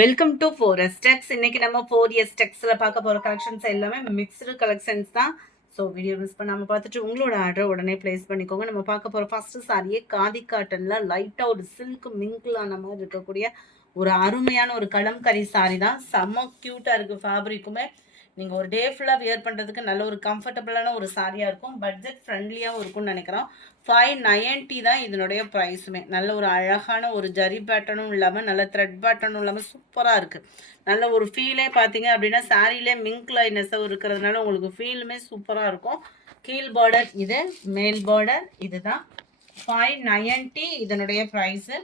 Welcome to 4S Techs. இன்னைக்கு நம்ம 4S Techsல பார்க்க போற கலெக்ஷன்ஸ் எல்லாமே மிக்ஸ்டு கலெக்ஷன்ஸ் தான். ஸோ வீடியோ மிஸ் பண்ணாமல் பார்த்துட்டு உங்களோட ஆர்டர் உடனே பிளேஸ் பண்ணிக்கோங்க. நம்ம பார்க்க போகிற ஃபர்ஸ்ட் சாரியே காதி காட்டனில் லைட்டாக ஒரு சில்க் மிங்கிளான மாதிரி இருக்கக்கூடிய ஒரு அருமையான ஒரு கலம்கரி சாரி தான். செம்ம க்யூட்டாக இருக்குது. ஃபேப்ரிக்குமே நீங்கள் ஒரு டே ஃபுல்லாக வியர் பண்ணுறதுக்கு நல்ல ஒரு கம்ஃபர்டபுளான ஒரு சாரியாக இருக்கும். பட்ஜெட் ஃப்ரெண்ட்லியாகவும் இருக்கும்னு நினைக்கிறோம். 590 தான் இதனுடைய ப்ரைஸுமே. நல்ல ஒரு அழகான ஒரு ஜரி பேட்டர்னும் இல்லாமல் நல்ல த்ரெட் பேட்டர்னும் இல்லாமல் சூப்பராக இருக்குது. நல்ல ஒரு ஃபீலே பார்த்தீங்க அப்படின்னா சாரிலே மிங்க் லைனஸாக இருக்கிறதுனால உங்களுக்கு ஃபீலுமே சூப்பராக இருக்கும். கீழ் பார்டர் இது, மேல் பார்டர் இதுதான். 590 இதனுடைய ப்ரைஸு.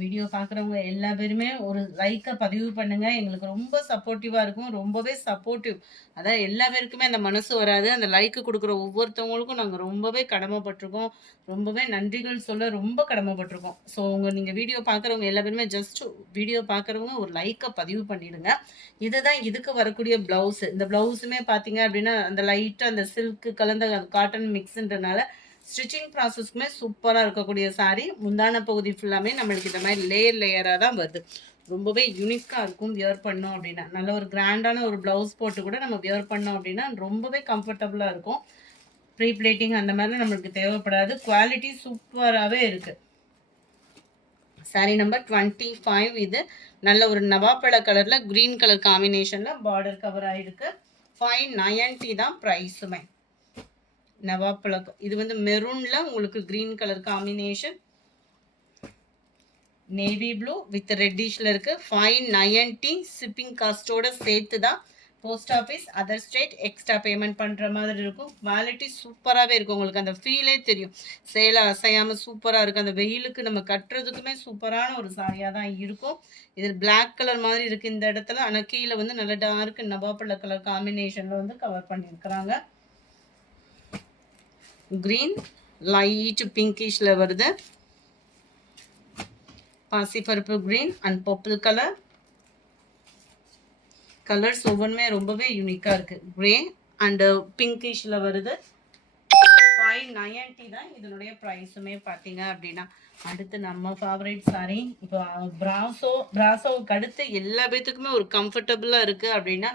வீடியோ பார்க்குறவங்க எல்லா பேருமே ஒரு லைக்கை பதிவு பண்ணுங்கள். எங்களுக்கு ரொம்ப சப்போர்ட்டிவாக இருக்கும். ரொம்பவே சப்போர்ட்டிவ். அதான் எல்லா பேருக்குமே அந்த மனசு வராது. அந்த லைக்கு கொடுக்குற ஒவ்வொருத்தவங்களுக்கும் நாங்கள் ரொம்பவே கடமைப்பட்டிருக்கோம். ரொம்பவே நன்றிகள் சொல்ல ரொம்ப கடமைப்பட்டிருக்கோம். ஸோ நீங்கள் வீடியோ பார்க்குறவங்க எல்லா பேருமே ஜஸ்ட் வீடியோ பார்க்குறவங்க ஒரு லைக்கை பதிவு பண்ணிடுங்க. இதுதான் இதுக்கு வரக்கூடிய ப்ளவுஸு. இந்த ப்ளவுஸுமே பார்த்தீங்க அப்படின்னா அந்த லைட்டாக அந்த சில்க்கு கலந்த காட்டன் மிக்ஸுன்றனால ஸ்டிச்சிங் ப்ராசஸ்க்குமே சூப்பராக இருக்கக்கூடிய சாரீ. முந்தான பகுதி ஃபுல்லாமே நம்மளுக்கு இந்த மாதிரி லேயராக தான் வருது. ரொம்பவே யூனிக்காக இருக்கும் வியர் பண்ணோம் அப்படின்னா. நல்ல ஒரு கிராண்டான ஒரு ப்ளவுஸ் போட்டு கூட நம்ம வியர் பண்ணோம் அப்படின்னா ரொம்பவே கம்ஃபர்டபுளாக இருக்கும். ப்ரீ பிளேட்டிங் அந்த மாதிரிலாம் நம்மளுக்கு தேவைப்படாது. குவாலிட்டி சூப்பராகவே இருக்குது. Saree number 25. இது நல்ல ஒரு நவாப்பழ கலரில் க்ரீன் கலர் காம்பினேஷனில் பார்டர் கவர் ஆகிருக்கு. 590 தான் ப்ரைஸுமே. நவாப்பழம் இது வந்து மெரூன்ல உங்களுக்கு green colour combination, navy blue with ரெட்டிஷ்ல இருக்கு. 590 ஷிப்பிங் காஸ்டோட சேர்த்து தான். Post office other state extra payment பண்ணுற மாதிரி இருக்கும். குவாலிட்டி சூப்பராகவே இருக்கும். உங்களுக்கு அந்த ஃபீலே தெரியும். சேலை அசையாமல் சூப்பராக இருக்குது. அந்த வெயிலுக்கு நம்ம கட்டுறதுக்குமே சூப்பரான ஒரு சாரியாக தான் இருக்கும். இது பிளாக் கலர் மாதிரி இருக்குது இந்த இடத்துல. ஆனால் கீழே வந்து நல்ல டார்க் நவாப்பழ கலர் காம்பினேஷனில் வந்து கவர் பண்ணியிருக்கிறாங்க. கிரீன் லைட் பிங்கிஷ்ல வருது. பாசிப்பருப்பு green and purple colour. Colours ஒவ்வொன்றுமே ரொம்பவே யூனிக்காக இருக்குது. கிரே அண்ட் பிங்கிஷ்ல வருது. 590 தான் இதனுடைய ப்ரைஸுமே பார்த்தீங்க அப்படின்னா. அடுத்து நம்ம ஃபேவரேட் சாரி. இப்போ பிராசோவுக்கு அடுத்து எல்லா பேத்துக்குமே ஒரு கம்ஃபர்டபுளாக இருக்குது அப்படின்னா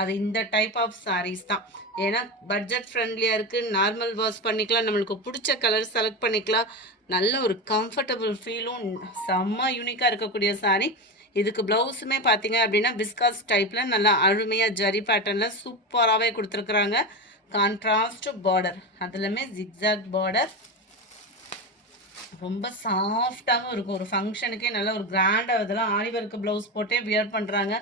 அது இந்த டைப் ஆஃப் சாரீஸ் தான். ஏன்னா பட்ஜெட் ஃப்ரெண்ட்லியாக இருக்குது. நார்மல் வாஷ் பண்ணிக்கலாம். நம்மளுக்கு பிடிச்ச கலர் செலக்ட் பண்ணிக்கலாம். நல்ல ஒரு கம்ஃபர்டபுள் ஃபீலும் செம்ம யூனிக்காக இருக்கக்கூடிய சாரீ. இதுக்கு ப்ளவுஸுமே பார்த்தீங்க அப்படின்னா விஸ்காஸ் டைப்பில் நல்லா அருமையாக ஜரி பேட்டர்னில் சூப்பராகவே கொடுத்துருக்குறாங்க. கான்ட்ராஸ்ட் பார்டர், அதுலமே ஜிக்ஸாக் பார்டர். ரொம்ப சாஃப்டாகவும் இருக்கும். ஒரு ஃபங்க்ஷனுக்கே நல்ல ஒரு கிராண்டாக இதெல்லாம் ஆரி ஒர்க் ப்ளவுஸ் போட்டே வியர் பண்ணுறாங்க.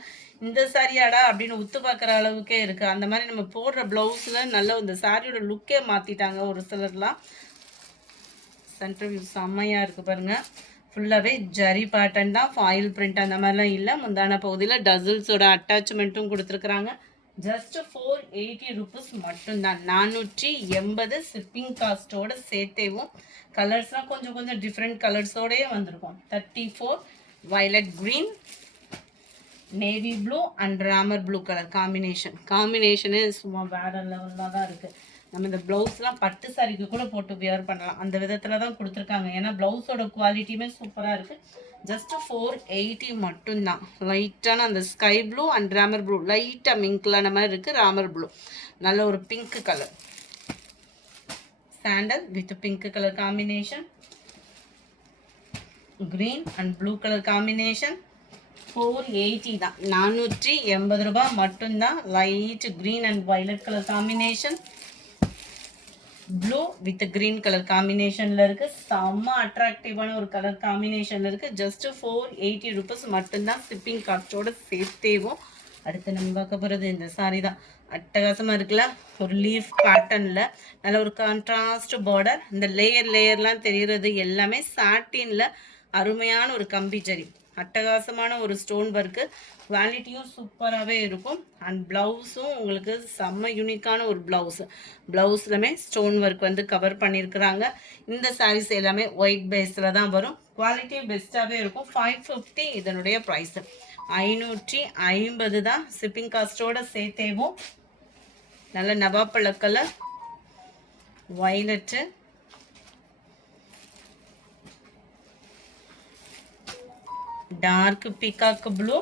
இந்த சாரியாடா அப்படின்னு உத்து பார்க்குற அளவுக்கே இருக்குது. அந்த மாதிரி நம்ம போடுற ப்ளவுஸில் நல்ல இந்த சாரியோட லுக்கே மாற்றிட்டாங்க ஒரு சிலர்லாம். சென்டர் வியூ செம்மையாக இருக்குது பாருங்கள். ஃபுல்லாகவே ஜரி பேட்டர்ன் தான். ஃபாயில் பிரிண்ட் அந்த மாதிரிலாம் இல்லை. முந்தான பகுதியில் டசில்ஸோட அட்டாச்மெண்ட்டும் கொடுத்துருக்குறாங்க. ஜஸ்ட் 480 ருபீஸ் மட்டும்தான். 480 ஷிப்பிங் காஸ்ட்டோட சேர்த்தேவும். கலர்ஸ்லாம் கொஞ்சம் டிஃப்ரெண்ட் கலர்ஸோடயே வந்திருக்கும். 34 violet green, navy blue and Ramar blue colour காம்பினேஷனே சும்மா வேற லெவலில் தான் இருக்குது. நம்ம இந்த ப்ளவுஸ்லாம் பட்டு சாரிக்கு கூட போட்டு வியர் பண்ணலாம். அந்த விதத்தில் தான் கொடுத்துருக்காங்க. ஏன்னா ப்ளவுஸோட குவாலிட்டியுமே சூப்பராக இருக்குது. ஜஸ்ட் 480 மட்டும்தான். லைட்டான அந்த sky blue and Ramar blue லைட்டாக மிங்க்லான மாதிரி இருக்குது. ராமர் ப்ளூ நல்ல ஒரு pink colour, sandal with pink colour combination, green and blue colour combination. 480 தான். 480 ரூபாய் மட்டும்தான். Light green and violet colour combination, blue with green colour காம்பினேஷனில் இருக்குது. செம்ம அட்ராக்டிவான ஒரு கலர் காம்பினேஷனில் இருக்குது. ஜஸ்ட்டு 480 ருபீஸ் மட்டும்தான் ஷிப்பிங் காஸ்ட்டோட சேர்த்தேவும். அடுத்து நம்ம பார்க்க போகிறது இந்த சாரி தான். அட்டகாசமாக இருக்குல்ல. ஒரு லீஃப் பேட்டர்னில் நல்ல ஒரு கான்ட்ராஸ்ட் பார்டர். இந்த லேயர்லாம் தெரிகிறது எல்லாமே சாட்டினில் அருமையான ஒரு கம்பி ஜரி. அட்டகாசமான ஒரு ஸ்டோன் ஒர்க்கு. குவாலிட்டியும் சூப்பராகவே இருக்கும். அண்ட் ப்ளவுஸும் உங்களுக்கு செம்ம யூனிக்கான ஒரு ப்ளவுஸ்லுமே ஸ்டோன் ஒர்க் வந்து கவர் பண்ணியிருக்கிறாங்க. இந்த சாரீஸ் எல்லாமே ஒயிட் பேஸில் தான் வரும். குவாலிட்டியும் பெஸ்ட்டாகவே இருக்கும். 550 இதனுடைய ப்ரைஸு. 550 தான் ஷிப்பிங் காஸ்ட்டோட சேர்த்தேவும். நல்ல நவாப்பழ colour, violet, dark peacock blue,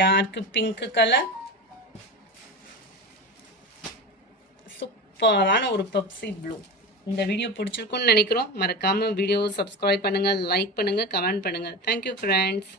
dark pink colour, சூப்பரான ஒரு பெப்சி ப்ளூ. இந்த வீடியோ பிடிச்சிருக்குன்னு நினைக்கிறோம். மறக்காமல் வீடியோவை சப்ஸ்கிரைப் பண்ணுங்கள், லைக் பண்ணுங்கள், கமெண்ட் பண்ணுங்கள். Thank you friends.